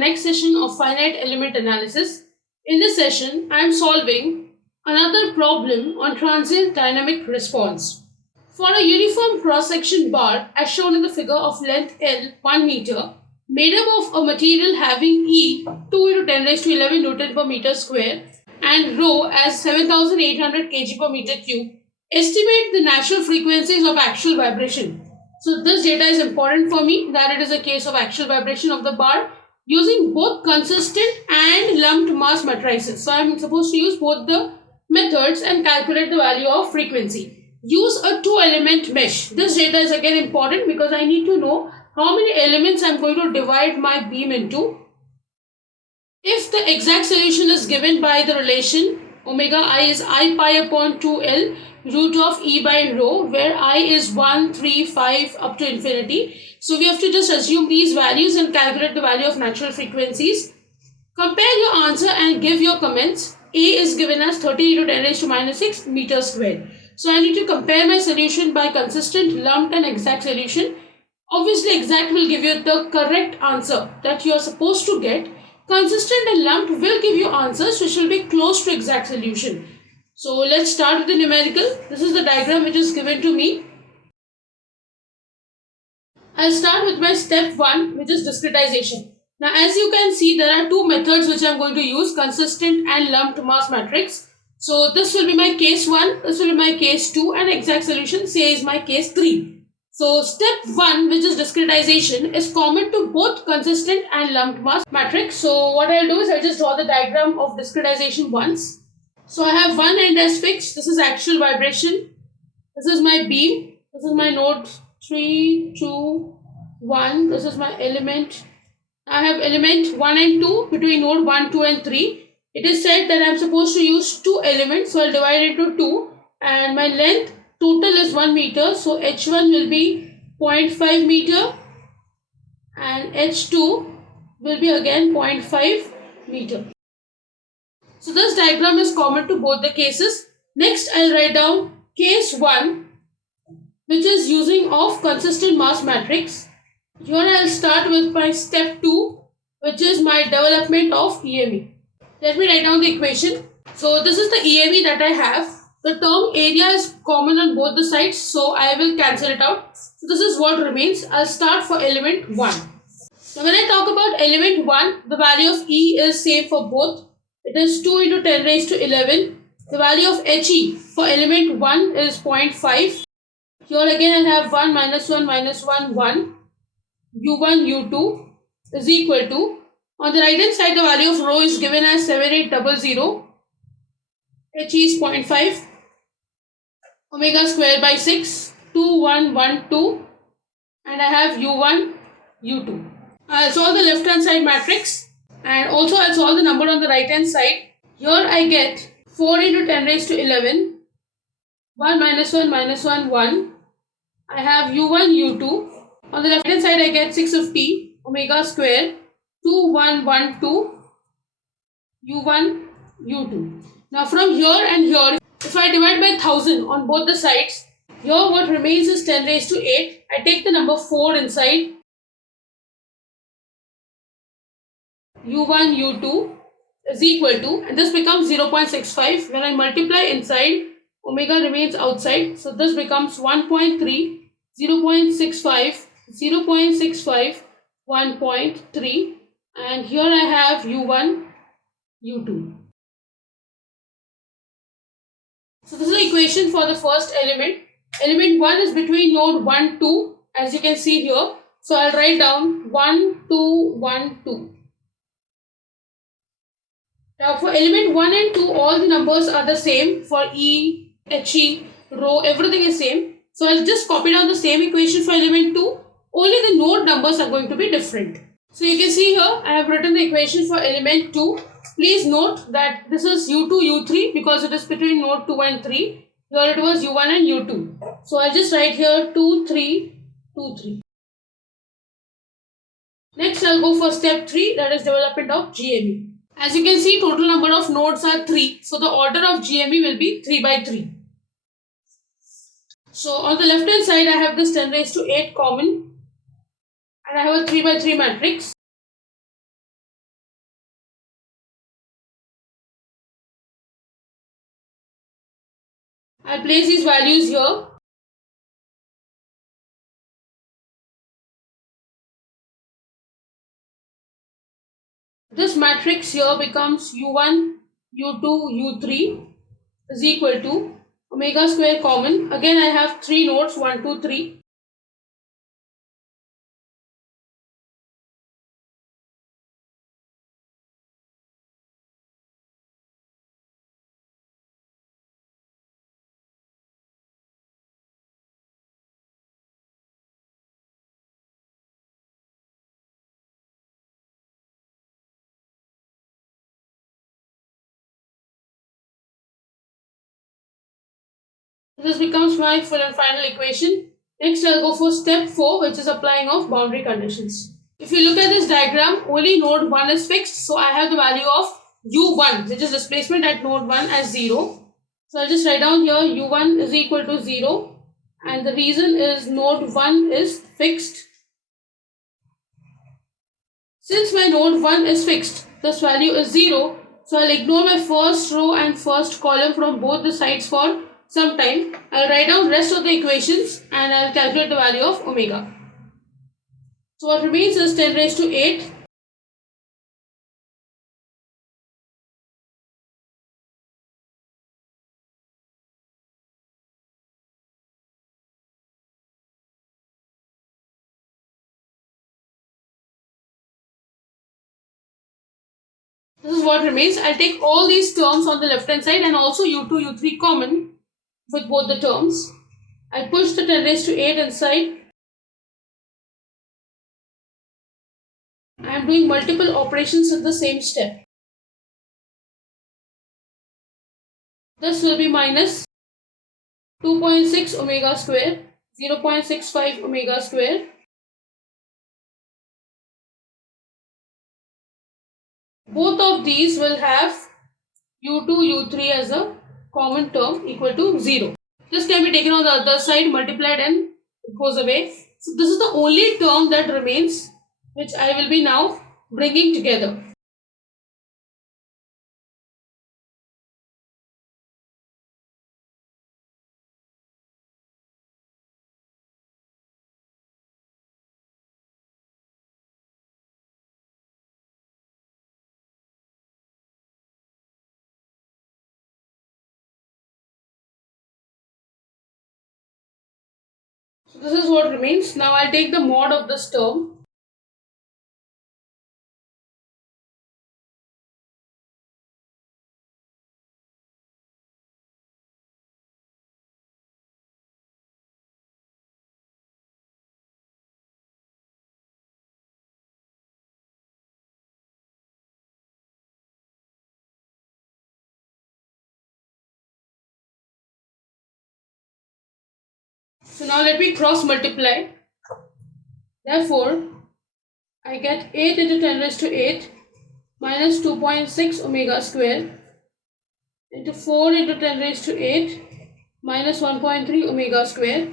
next session of finite element analysis. In this session, I am solving another problem on transient dynamic response. For a uniform cross-section bar as shown in the figure of length L 1 meter, made up of a material having E 2 into 10 raised to 11 Newton per meter square and rho as 7800 kg per meter cube, estimate the natural frequencies of axial vibration. So this data is important for me, that it is a case of axial vibration of the bar using both consistent and lumped mass matrices. So I am supposed to use both the methods and calculate the value of frequency. Use a two-element mesh. This data is again important because I need to know how many elements I am going to divide my beam into. If the exact solution is given by the relation omega I is I pi upon 2L root of E by rho, where I is 1, 3, 5 up to infinity. So we have to just assume these values and calculate the value of natural frequencies. Compare your answer and give your comments. A is given as 30 into 10 raised to minus 6 meters squared. So I need to compare my solution by consistent, lumped and exact solution. Obviously exact will give you the correct answer that you are supposed to get. Consistent and lumped will give you answers which will be close to exact solution. So let's start with the numerical. This is the diagram which is given to me. I'll start with my step 1, which is discretization. Now as you can see, there are two methods which I'm going to use, consistent and lumped mass matrix. So this will be my case 1, this will be my case 2 and exact solution say is my case 3. So step 1, which is discretization, is common to both consistent and lumped mass matrix. So what I'll do is I'll just draw the diagram of discretization once. So I have one end as fixed. This is axial vibration. This is my beam. This is my node 3, 2, 1. This is my element. I have element 1 and 2 between node 1, 2 and 3. It is said that I am supposed to use two elements. So I'll divide it into 2 and my length total is 1 meter. So H1 will be 0.5 meter and H2 will be again 0.5 meter. So this diagram is common to both the cases. Next I'll write down case 1, which is using of consistent mass matrix. Here I'll start with my step 2, which is my development of EME. Let me write down the equation. So this is the EME that I have. The term area is common on both the sides, so I will cancel it out. So this is what remains. I'll start for element 1. Now when I talk about element 1, the value of E is same for both. It is 2 into 10 raised to 11. The value of HE for element 1 is 0.5. Here again I have 1 minus 1 minus 1, 1. U1, U2 is equal to, on the right hand side the value of rho is given as 7800. HE is 0.5. Omega square by 6, 2, 1, 1, 2. And I have U1, U2. I'll solve the left hand side matrix. And also I'll solve the number on the right hand side. Here I get 4 into 10 raised to 11. 1 minus 1 minus 1, 1. I have U1, U2. On the left hand side I get 650 omega square 2, 1, 1, 2. U1, U2. Now from here and here, if I divide by 1000 on both the sides, here what remains is 10 raised to 8. I take the number 4 inside. U1, U2 is equal to, and this becomes 0.65. When I multiply inside, omega remains outside. So this becomes 1.3, 0.65, 0.65, 1.3. And here I have U1, U2. So this is the equation for the first element. Element 1 is between node 1, 2, as you can see here. So I'll write down 1, 2, 1, 2. Now for element 1 and 2, all the numbers are the same. For E, HE, rho, everything is same. So I'll just copy down the same equation for element 2. Only the node numbers are going to be different. So you can see here, I have written the equation for element 2. Please note that this is U2, U3 because it is between node 2 and 3. Here it was U1 and U2. So I'll just write here 2, 3, 2, 3. Next I'll go for step 3, that is development of GME. As you can see, total number of nodes are 3. So the order of GME will be 3 by 3. So on the left hand side, I have this 10 raised to 8 common. And I have a 3 by 3 matrix. I'll place these values here. This matrix here becomes U1, U2, U3 is equal to omega square common. Again, I have three nodes 1, 2, 3. This becomes my full and final equation. Next, I'll go for step 4, which is applying of boundary conditions. If you look at this diagram, only node 1 is fixed. So I have the value of U1, which is displacement at node 1 as 0. So I'll just write down here U1 is equal to 0. And the reason is node 1 is fixed. Since my node 1 is fixed, this value is 0. So I'll ignore my first row and first column from both the sides for some time. I'll write down rest of the equations and I'll calculate the value of omega. So what remains is 10 raised to 8. This is what remains. I'll take all these terms on the left hand side and also U2, U3 common with both the terms. I'll push the 10 raised to 8 inside. I am doing multiple operations in the same step. This will be minus 2.6 omega square, 0.65 omega square. Both of these will have U2, U3 as a common term equal to 0. This can be taken on the other side, multiplied and it goes away. So this is the only term that remains, which I will be now bringing together. So this is what remains. Now I'll take the mod of this term. So now let me cross multiply. Therefore, I get 8 into 10 raised to 8 minus 2.6 omega square into 4 into 10 raised to 8 minus 1.3 omega square.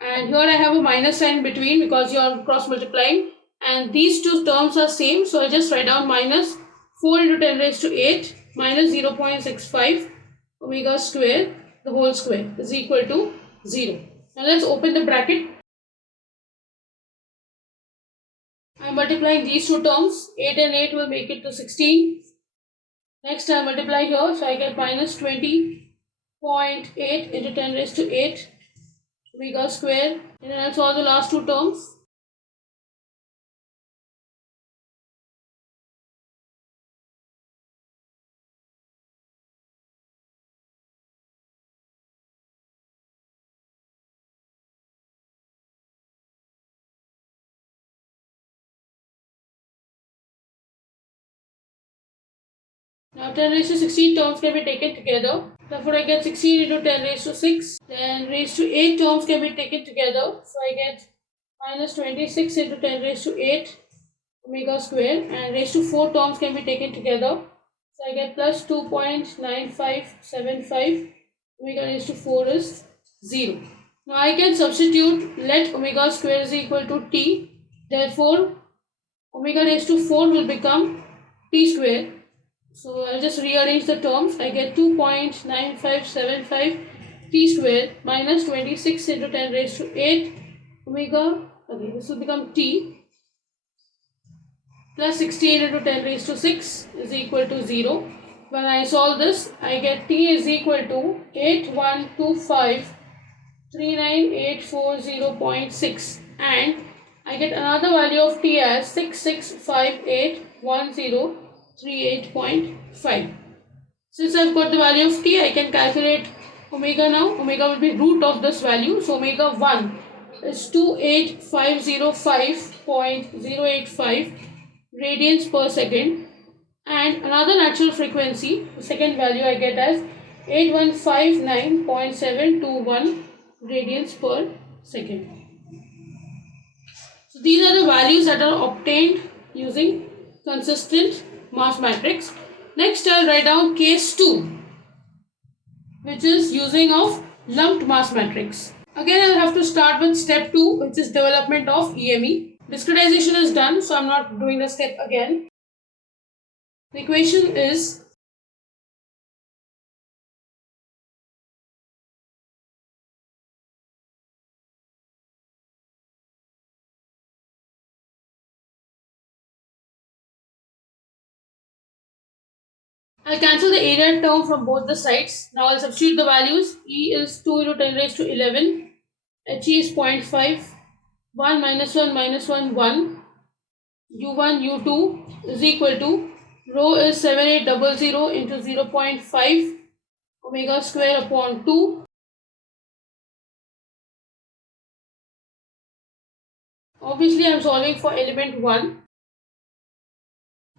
And here I have a minus sign between because you are cross multiplying. And these two terms are same. So I just write down minus 4 into 10 raised to 8 minus 0.65 omega square, the whole square is equal to 0. Now let's open the bracket. I'm multiplying these two terms. 8 and 8 will make it to 16. Next I multiply here, so I get minus 20.8 into 10 raised to 8 omega square. And then I'll solve the last two terms. Now 10 raised to 16 terms can be taken together. Therefore I get 16 into 10 raised to 6. Then raised to 8 terms can be taken together. So I get minus 26 into 10 raised to 8 omega square. And raised to 4 terms can be taken together. So I get plus 2.9575 omega raised to 4 is 0. Now I can substitute let omega square is equal to t. Therefore omega raised to 4 will become t square. So I'll just rearrange the terms. I get 2.9575 t square minus 26 into 10 raised to 8 omega, okay, this will become t, plus 16 into 10 raised to 6 is equal to 0. When I solve this, I get t is equal to 812539,840.6, and I get another value of t as 66581038.5. Since I've got the value of t, I can calculate omega now. Omega will be root of this value. So omega 1 is 28505.085 radians per second. And another natural frequency, the second value I get as 8159.721 radians per second. So these are the values that are obtained using consistent mass matrix. Next, I'll write down case 2, which is using of lumped mass matrix. Again, I'll have to start with step 2, which is development of EME. Discretization is done, so I'm not doing the step again. The equation is I'll cancel the area term from both the sides. Now I'll substitute the values. E is 2 into 10 raised to 11. He is 0.5. 1 minus 1 minus 1, 1. U1, U2 is equal to rho is 7800 into 0.5 omega square upon 2. Obviously, I'm solving for element 1.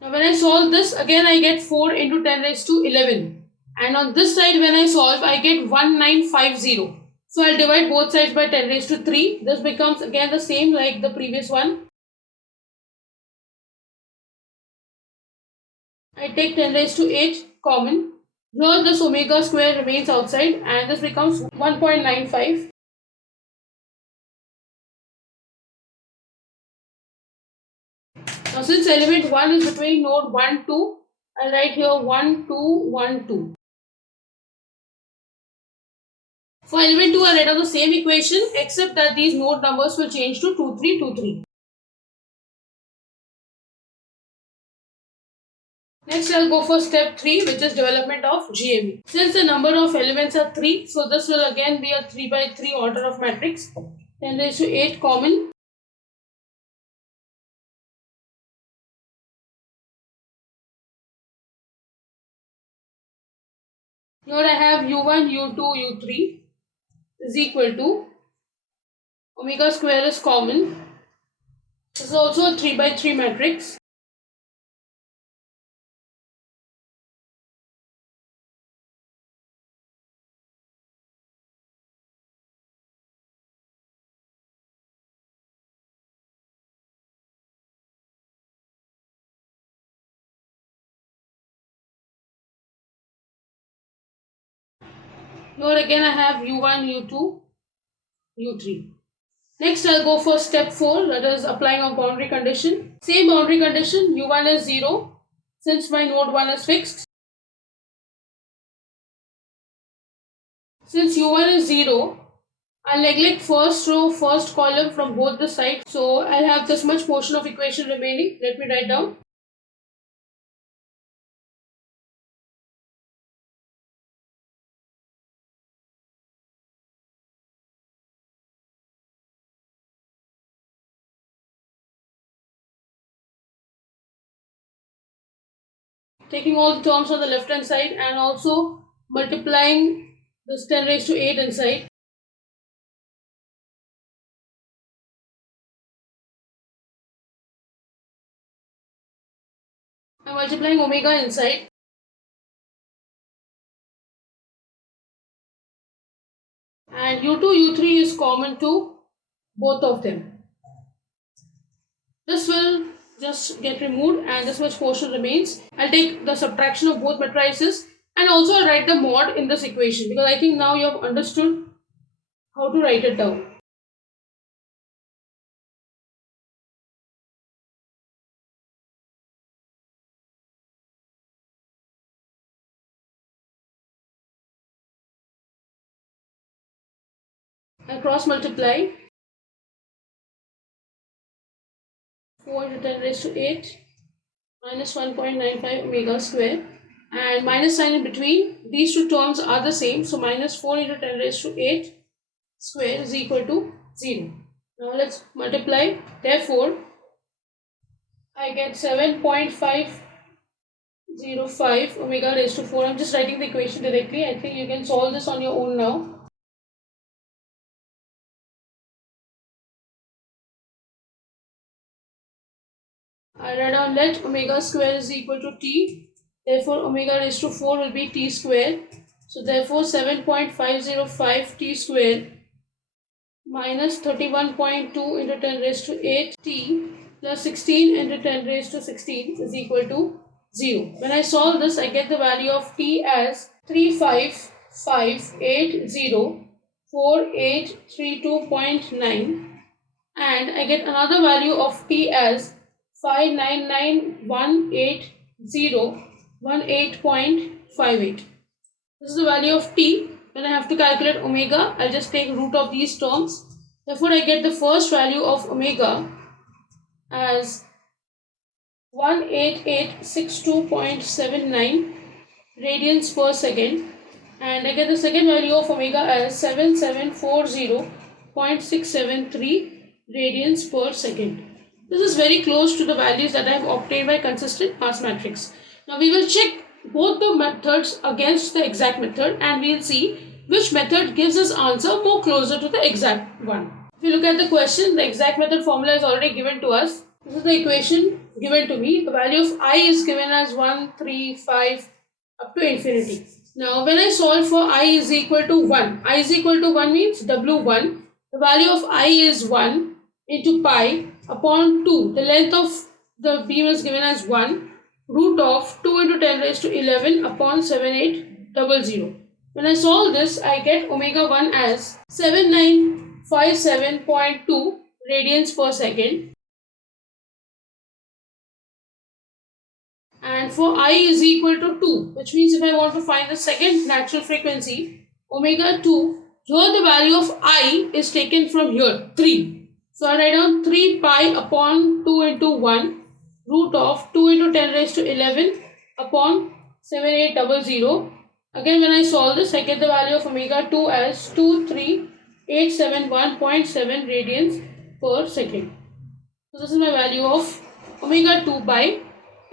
Now, when I solve this, again I get 4 into 10 raised to 11. And on this side, when I solve, I get 1950. So, I'll divide both sides by 10 raised to 3. This becomes again the same like the previous one. I take 10 raised to 8 common. Here, this omega square remains outside and this becomes 1.95. Now, since element 1 is between node 1, 2, I'll write here 1, 2, 1, 2. For element 2, I write down the same equation except that these node numbers will change to 2, 3, 2, 3. Next, I'll go for step 3, which is development of GME. Since the number of elements are 3, so this will again be a 3 by 3 order of matrix. 10 raised to 8 common. Here I have U1, U2, U3 is equal to omega square is common. This is also a 3 by 3 matrix. Here again I have U1, U2, U3. Next I'll go for step 4, that is applying a boundary condition. Same boundary condition, U1 is 0 since my node 1 is fixed. Since U1 is 0, I'll neglect first row, first column from both the sides. So I'll have this much portion of equation remaining. Let me write down. Taking all the terms on the left hand side and also multiplying this 10 raised to 8 inside. I'm multiplying omega inside. And U2, U3 is common to both of them. This will just get removed and this much portion remains. I'll take the subtraction of both matrices and also I'll write the mod in this equation because I think now you have understood how to write it down. I cross multiply 4 into 10 raised to 8 minus 1.95 omega square, and minus sign in between. These two terms are the same, so minus 4 into 10 raised to 8 square is equal to 0. Now let's multiply. Therefore, I get 7.505 omega raised to 4. I'm just writing the equation directly. I think you can solve this on your own now. I write down let omega square is equal to t. Therefore, omega raised to 4 will be t square. So therefore, 7.505 t square minus 31.2 into 10 raised to 8 t plus 16 into 10 raised to 16 is equal to 0. When I solve this, I get the value of t as 355804832.9, and I get another value of t as 5991818.58. This is the value of t. When I have to calculate omega, I'll just take root of these terms. Therefore, I get the first value of omega as 18862.79 radians per second, and I get the second value of omega as 7740.673 radians per second. This is very close to the values that I have obtained by consistent mass matrix. Now we will check both the methods against the exact method, and we will see which method gives us answer more closer to the exact one. If you look at the question, the exact method formula is already given to us. This is the equation given to me. The value of I is given as 1, 3, 5 up to infinity. Now when I solve for I is equal to 1, I is equal to 1 means W1. The value of I is 1 into pi upon 2. The length of the beam is given as 1. Root of 2 into 10 raised to 11 upon 7800. When I solve this, I get omega 1 as 7957.2 radians per second. And for I is equal to 2, which means if I want to find the second natural frequency, omega 2, here the value of I is taken from here, 3. So I write down 3 pi upon 2 into 1, root of 2 into 10 raised to 11 upon 7800. Again, when I solve this, I get the value of omega 2 as 23871.7 radians per second. So this is my value of omega 2 by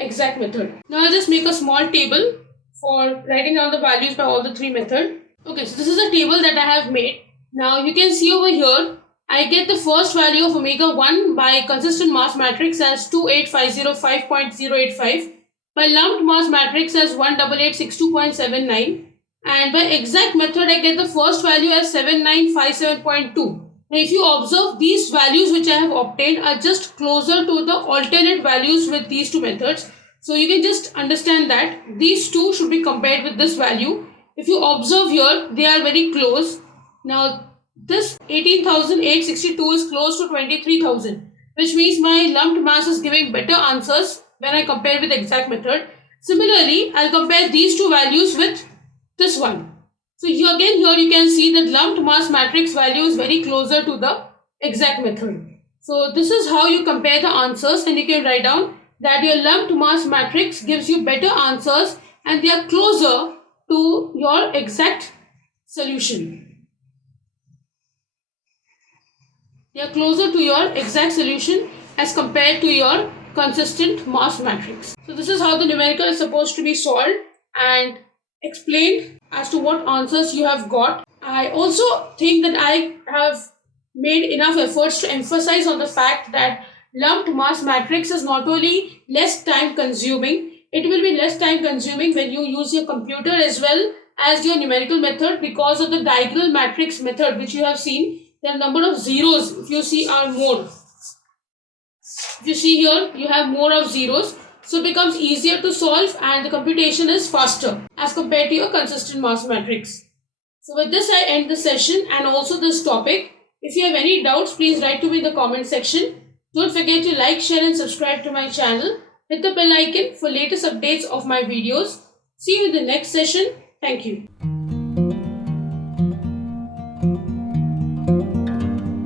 exact method. Now I'll just make a small table for writing down the values by all the three methods. Okay, so this is a table that I have made. Now you can see over here, I get the first value of omega 1 by consistent mass matrix as 28505.085, by lumped mass matrix as 18862.79, and by exact method I get the first value as 7957.2. Now if you observe, these values which I have obtained are just closer to the alternate values with these two methods. So you can just understand that these two should be compared with this value. If you observe here, they are very close. Now this 18,862 is close to 23,000, which means my lumped mass is giving better answers when I compare with the exact method. Similarly, I'll compare these two values with this one. So here again, here you can see that lumped mass matrix value is very closer to the exact method. So this is how you compare the answers, and you can write down that your lumped mass matrix gives you better answers and they are closer to your exact solution. They are closer to your exact solution as compared to your consistent mass matrix. So this is how the numerical is supposed to be solved and explained as to what answers you have got. I also think that I have made enough efforts to emphasize on the fact that lumped mass matrix is not only less time consuming, it will be less time consuming when you use your computer as well as your numerical method, because of the diagonal matrix method which you have seen. The number of zeros, if you see, are more. If you see here, you have more of zeros. So it becomes easier to solve and the computation is faster as compared to your consistent mass matrix. So with this, I end the session and also this topic. If you have any doubts, please write to me in the comment section. Don't forget to like, share and subscribe to my channel. Hit the bell icon for latest updates of my videos. See you in the next session. Thank you.